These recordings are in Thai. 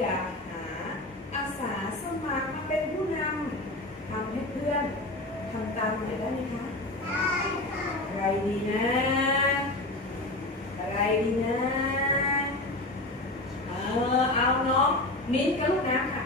อยากหาอาสาสมัครมาเป็นผู้นำทำให้เพื่อนทำตามหนได้ไหมคะได้ค่ะอะไรดีนะ อะไรดีนะ เออเอาน้องมิ้นกับลูกน้ำค่ะ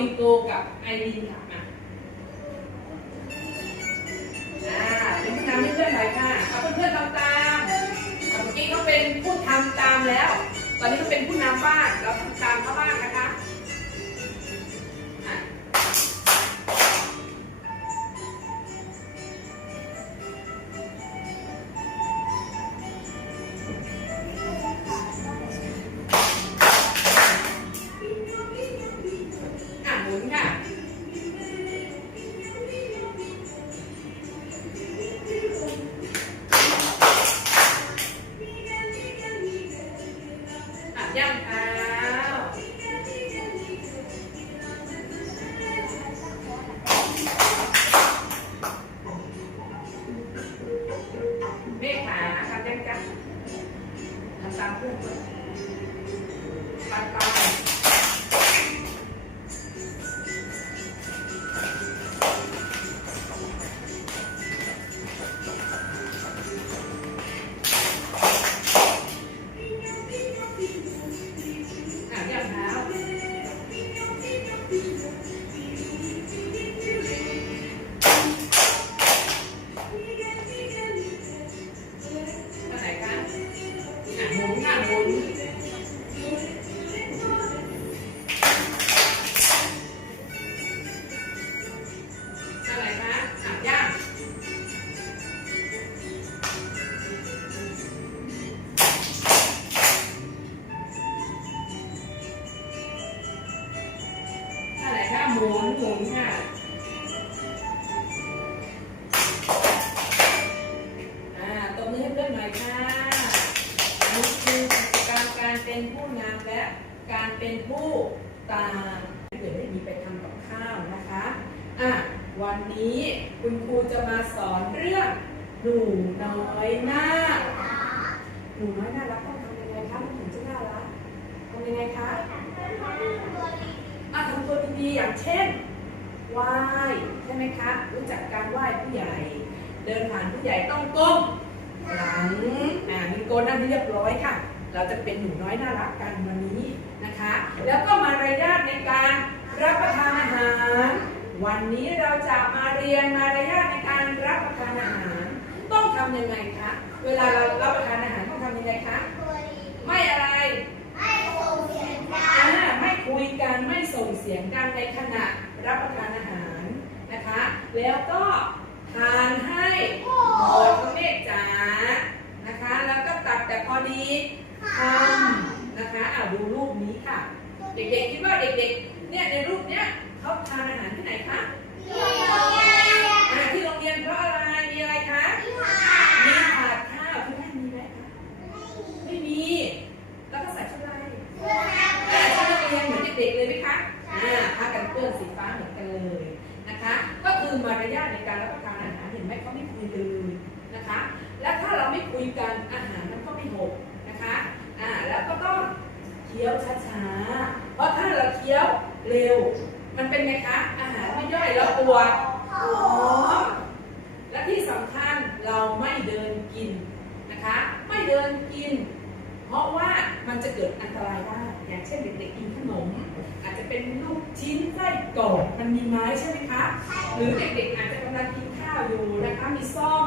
ปินโตกับไอรีนค่ะมาาเป็นทำให้เพื่อนหน่ค่ะเอาเพื่อนๆทำตามเมื่อกี้เขาเป็นผู้ทำตามแล้ว ตอนนี้เขาเป็นผู้นำบ้าน เราทำตามเขาบ้างนะคะ หมุนหมุนค่ะตบมือให้เพื่หน่อยค่ะนี่คือกิมการเป็นผู้นและการเป็นผู้ตามเดี๋ยวได้มีไปทำกับข้าวนะคะอะวันนี้คุณครูจะมาสอนเรื่องหนูน้อยน่าหนูน้อยน่ารักต้องทำยังไงคะมันถึงจะน่ารักทำยังไงคะทำตัวดีอะทำตัว ดีอย่างเช่นไหว้ใช่ไหมคะรู้จักการไหว้ผู้ใหญ่ เดินผ่านผู้ใหญ่ต้องก้มหลังอ่ามีโกนนั่นให้เรียบร้อยค่ะ เราจะเป็นหนูน้อยน่ารักกันวันนี้นะคะ แล้วก็มารยาทในการรับประทานอาหาร วันนี้เราจะมาเรียนมารยาทในการรับประทานอาหาร ต้องทำยังไงคะเวลาเรารับประทานอาหารต้องทำยังไงคะไม่อะไร คุยกันไม่ส่งเสียงดังในขณะรับประทานอาหารนะคะ แล้วก็ทานให้หมดเมฆจ๋านะคะ แล้วก็ตัดแต่พอดีคำนะคะอ่าดูรูปนี้ค่ะ เด็กๆคิดว่าเด็กๆ เนี่ยในรูปเนี้ยเขาทานอาหารที่ไหนคะอ่าที่โรงเรียนเพราะอะไรมีอะไรคะมีถาดข้าวที่แม่มีไหมคะไม่มี แล้วก็ใส่ชุดอะไร อ่าชุดนักเรียนเหมือนเด็กๆเลยไหมคะ อ่าผ้ากันเปื้อนสีฟ้าเหมือนกันเลยนะคะ ก็คือมารยาทในการรับประทานอาหารเห็นไหมเขาไม่คุยเลยนะคะ และถ้าเราไม่คุยกันอาหารมันก็ไม่หกนะคะอ่าแล้วก็ต้องเคี้ยวช้าๆเพราะถ้าเราเคี้ยวเร็ว มันเป็นไงคะอาหารไม่ย่อยแล้วปวดท้องและที่สำคัญเราไม่เดินกินนะคะ ไม่เดินกิน เพราะว่ามันจะเกิดอันตรายได้ อย่างเช่นเด็กๆกินขนม อาจจะเป็นลูกชิ้นไส้กรอกมันมีไม้ใช่ไหมคะหรือเด็กๆอาจจะกำลังกินข้าวอยู่นะคะมีซ่อม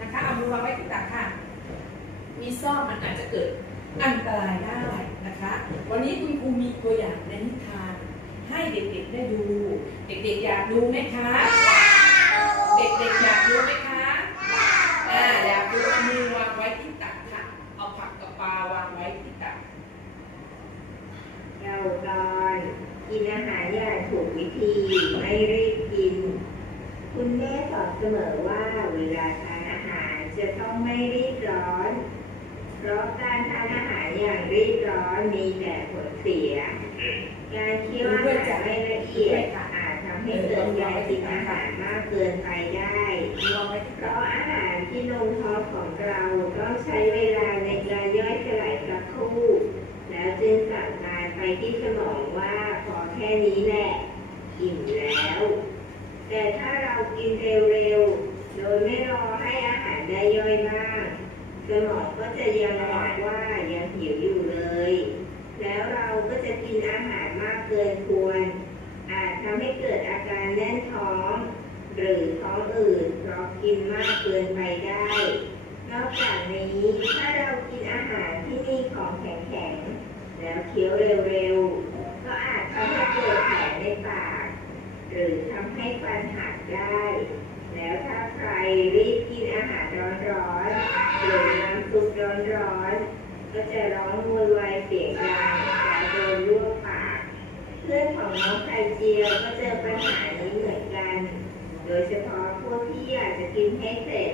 นะคะเอามือวางไว้ที่ตักค่ะ มีซ่อมมันอาจจะเกิดอันตรายได้นะคะ วันนี้คุณครูมีตัวอย่างในนิทาน ให้เด็กๆได้ดู เด็กๆอยากดูไหมคะ เด็กๆอยากดูไหมคะอ่าอยากดูเอามือวางไว้ที่ตักค่ะ เอาผักกับปลาวางไว้ที่ตัก เราตอนกินอาหารอย่างถูกวิธีไม่รีบกิน คุณแม่สอนเส มอว่าเวลาทานอาหารจะต้องไม่รีบร้อน เพราะการทานอาหารอย่างรีบร้อนมีแต่ผลเสีย การเคี้ยวอาหารไม่ละเอียดอาจทำให้เกิดการกินอาหารมากเกินไปได้เพตักราะอาหารที่ลงท้องของเราต้องใช้เวลาในการย่อยสลายสักครู่แล้วจึงสั่งการไปที่สมองว่าพอแค่นี้แหละอิ่มแล้ว แต่ถ้าเรากินเร็วๆ โดยไม่รอให้อาหารได้ย่อยมากสมองก็จะยังบอกว่ายังหิวอยู่เลย แล้วเราก็จะกินอาหารมากเกินควร อาจทำให้เกิดอาการแน่นท้อง หรือท้องอืดเพราะกินมากเกินไปได้ นอกจากนี้ถ้าเรากินอาหารที่มีของแข็งๆ แล้วเคี้ยวเร็วๆ ก็อาจทำให้เกิดแผลในปาก หรือทำให้ฟันหักได้ แล้วถ้าใครรีบกินอาหารร้อนๆหรือน้ำซุปร้อนๆก็จะร้องโวยวายเสียงดังและโดนลวกปาก เพื่อนของน้องไข่เจียวก็เจอปัญหานี้เหมือนกัน โดยเฉพาะพวกที่อยากจะกินให้เสร็จ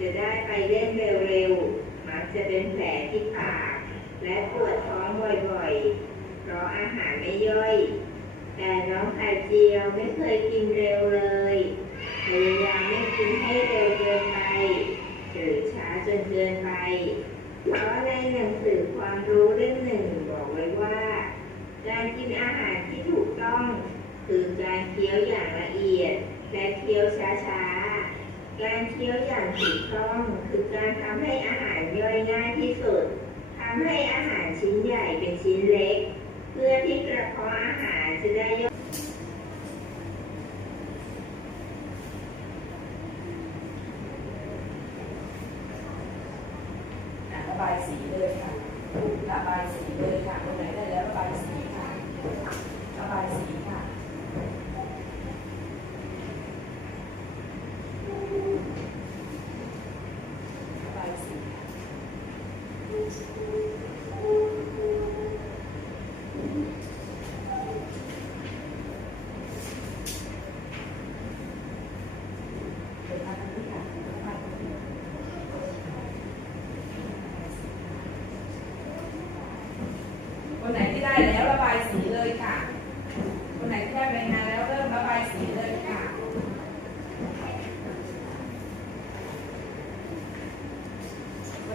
จะได้ไปเล่นเร็วๆมักจะเป็นแผลที่ปาก และปวดท้องบ่อยๆ เพราะอาหารไม่ย่อย แต่น้องไข่เจียวไม่เคยกินเร็วเลยพยายามไม่กินให้เร็วเกินไปหรือช้าจนเกินไป เพราะในหนังสือความรู้เล่มหนึ่งบอกไว้ว่า การกินอาหารที่ถูกต้อง คือการเคี้ยวอย่างละเอียด และเคี้ยวช้าๆ การเคี้ยวอย่างถูกต้อง คือการทำให้อาหารย่อยง่ายที่สุดทำให้อาหารชิ้นใหญ่เป็นชิ้นเล็ก เพื่อที่กระเพาะอาหารจะได้ย่อย อะระบายสีเลยค่ะ ระบายสีเลยค่ะตรงไหนได้แล้วระบายสีค่ะ ระบายสีค่ะ ระบายสีค่ะ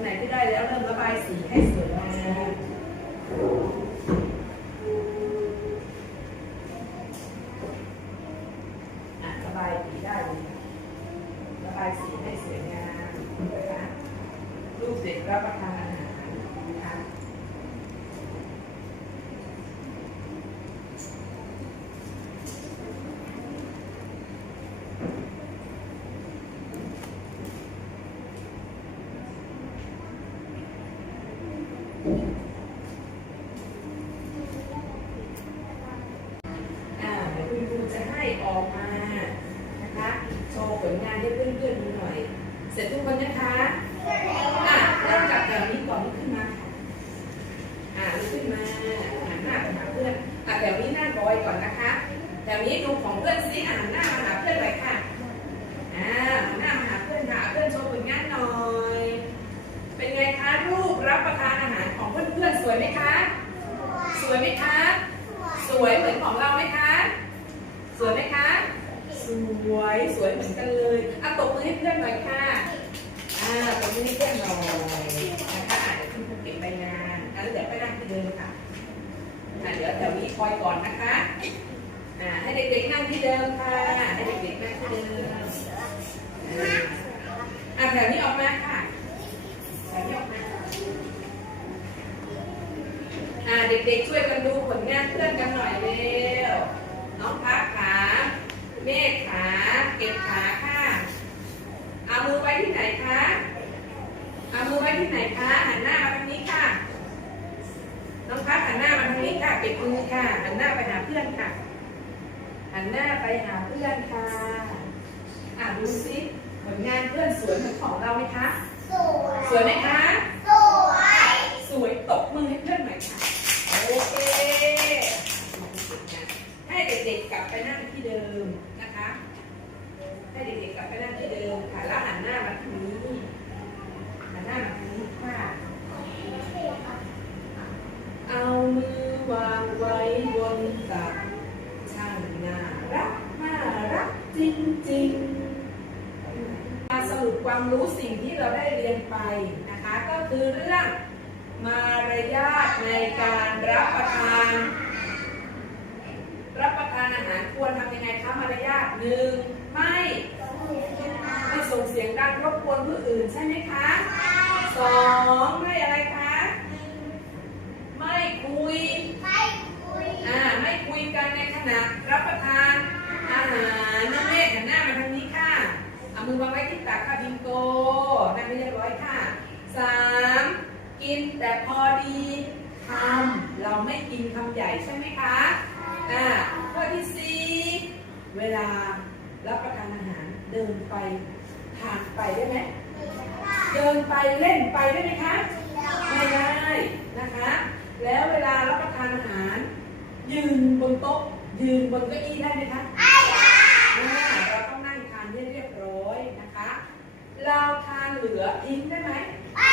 ไหนที่ได้แล้วเริ่มระบายสีให้สวยงามอะระบายสีได้เลยค่ะระบายสีให้สวยงามนะคะรูปเด็กรับประทานอาหารนะคะ อ่าเดี๋ยวคุณครูจะให้ออกมานะคะ โชว์ผลงานให้เพื่อนๆดูหน่อย เสร็จทุกคนนะคะอะเริ่มจากแถวนี้ก่อนลุกขึ้นมาค่ะอ่าลุกขึ้นมาหันหน้าไปหาเพื่อนอะ แถวนี้หน้าบอยก่อนนะคะแถวนี้ดูของเพื่อนซิอะหันหน้ามาหาเพื่อนหน่อยค่ะอ่าหน้ามาหาเพื่อนค่ะเพื่อนโชว์ผลงานหน่อย เป็นไงคะรูปรับประทานอาหารของเพื่อนๆสวยไหมคะ สวยไหมคะ สวยเหมือนของเราไหมคะ สวยไหมคะ สวยสวยเหมือนกันเลยอะตบมือให้เพื่อนหน่อยค่ะอ่าตบมือให้เพื่อนหน่อยนะคะเดี๋ยวคุณเก็บใบงานอะแล้วเดี๋ยวไปนั่งเดิมค่ะ อะเดี๋ยวแถวนี้คอยก่อนนะคะอ่าให้เด็กๆนั่งที่เดิมค่ะให้เด็กๆนั่งที่เดิมอ่าแถวนี้ออกมาค่ะแถวนี้ออกมาอ่าเด็กๆช่วยกันดูผลงานเพื่อนกันหน่อยเร็วน้องพักขาเมฆขาเก็บขาค่ะเอามือไว้ที่ไหนคะเอามือไว้ที่ไหนคะหันหน้ามาทางนี้ค่ะ น้องพักหันหน้ามาทางนี้ค่ะเก็บมือค่ะหันหน้าไปหาเพื่อนค่ะหันหน้าไปหาเพื่อนค่ะอ่าดูซิผลงานเพื่อนสวยเหมือนของเราไหมคะ สวยไหมคะ สวยตบมือให้เพื่อนหน่อยค่ะ โอเค ให้เด็กๆกลับไปนั่งที่เดิมนะคะ ให้เด็กๆกลับไปนั่งที่เดิมค่ะ แล้วหันหน้ามาทางนี้ หันหน้ามาทางนี้ค่ะ เอามือวางไว้บนตักช่างน่ารักน่ารักจริงๆ มาสรุป ความรู้สิ่งที่เราได้เรียนไปนะคะ ก็คือเรื่องมารยาทในการรับประทาน รับประทานอาหารควรทำยังไงคะมารยาทหนึ่งไม่ไม่ส่งเสียงดังรบกวนผู้อื่นใช่ไหมคะสองไม่อะไรคะไม่คุยอ่าไม่คุยกันในขณะรับประทานอาหารน้องเมฆหันหน้ามาทางนี้ค่ะเอา มือวางไว้ที่ตักค่ะพิงโกนั่งให้เรียบร้อยค่ะสามกินแต่พอดีคำเราไม่กินคำใหญ่ใช่ไหมคะอ่าข้อที่สี่เวลารับประทานอาหารเดินไปทานไปได้ไหมเดินไปเล่นไปได้ไหมคะไม่ได้นะคะ แล้วเวลารับประทานอาหาร ยืนบนโต๊ะยืนบนเก้าอี้ได้ไหมคะอ่าเราต้องนั่งทานให้เรียบร้อยนะคะ เราทานเหลือทิ้งได้ไหมอ่า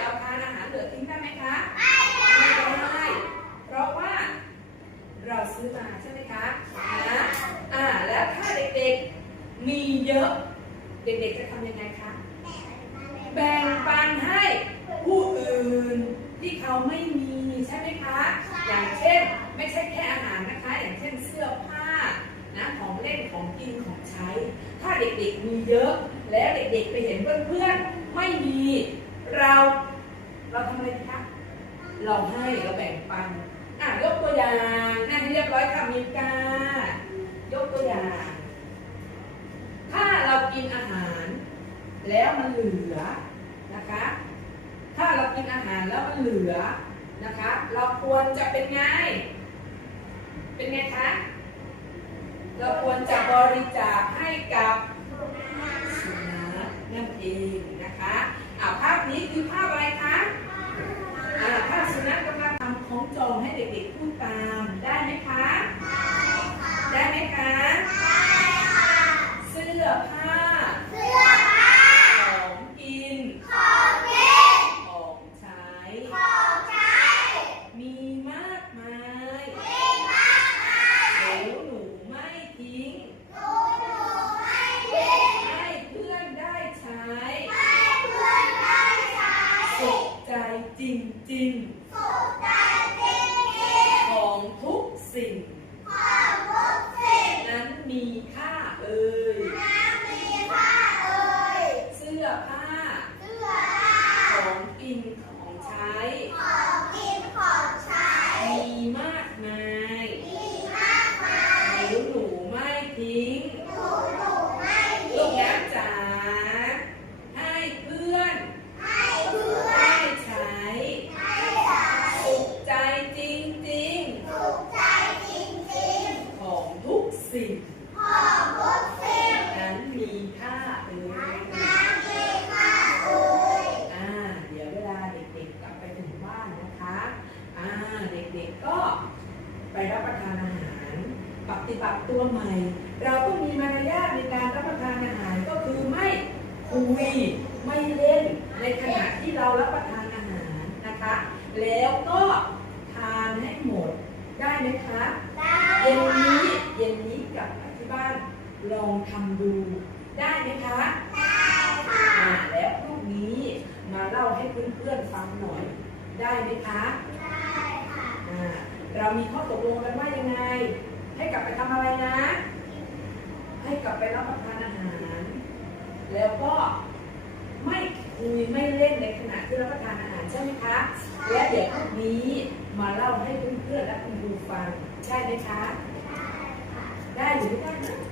เราทานอาหารเหลือทิ้งได้ไหมคะไม่ได้ เพราะว่าเราซื้อมาใช่ไหมคะนะอ่าแล้วถ้าเด็กๆมีเยอะ เด็กๆจะทำยังไงคะ แบ่งปันให้ผู้อื่นที่เขาไม่มีใช่ไหมคะ อย่างเช่นไม่ใช่แค่อาหารนะคะ อย่างเช่นเสื้อผ้านะของเล่นของกินของใช้ ถ้าเด็กๆมีเยอะ แล้วเด็กๆไปเห็นเพื่อนๆไม่มี เราเราทำอะไรดีคะเราให้เราแบ่งปันอะยกตัวอย่างนั่งให้เรียบร้อยค่ะมีกายก ตัวอย่าง ถ้าเรากินอาหาร แล้วมันเหลือนะคะ ถ้าเรากินอาหารแล้วมันเหลือนะคะ เราควรจะเป็นไง เป็นไงคะ เราควรจะบริจาคให้กับสุนัขนั่นเองนะคะอ่าภาพนี้คือภาพอะไรคะอ่าภาพสุนัขกำลังทำของจองให้เด็กๆพูดตามได้ไหมคะ ได้ไหมคะเสื้อผ้า ของกิน ของใช้ มีมากมายหนูหนูไม่ทิ้ง ให้เพื่อนได้ใช้ ท่าเอ่ย น้ำกินข้าวเอ่ย อ่า เดี๋ยวเวลาเด็กๆกลับไปถึงบ้านนะคะ อ่า เด็กๆก็ ไปรับประทานอาหาร ปฏิบัติตัวใหม่ เราต้องมีมารยาทในการรับประทานอาหารก็คือไม่คุยไม่เล่นในขณะที่เรารับประทานอาหารนะคะ แล้วก็ทานให้หมดได้ไหมคะได้เย็นค่ะนี้เย็นนี้กลับมาที่บ้านลองทำดูได้ไหมคะได้ค่ะอ่าแล้วพรุ่งนี้มาเล่าให้เพื่อนๆฟังหน่อย ได้ไหมคะได้ค่ะอ่า เรามีข้อตกลงกันว่ายังไง ให้กลับไปทำอะไรนะ ให้กลับไปรับประทานอาหาร แล้วก็ไม่คุยไม่เล่นในขณะที่รับประทานอาหารใช่ไหมคะ และเดี๋ยวพรุ่งนี้มาเล่าให้เพื่อนๆและคุณครูฟังใช่ไหมคะ ได้หรือไม่ได้นะได้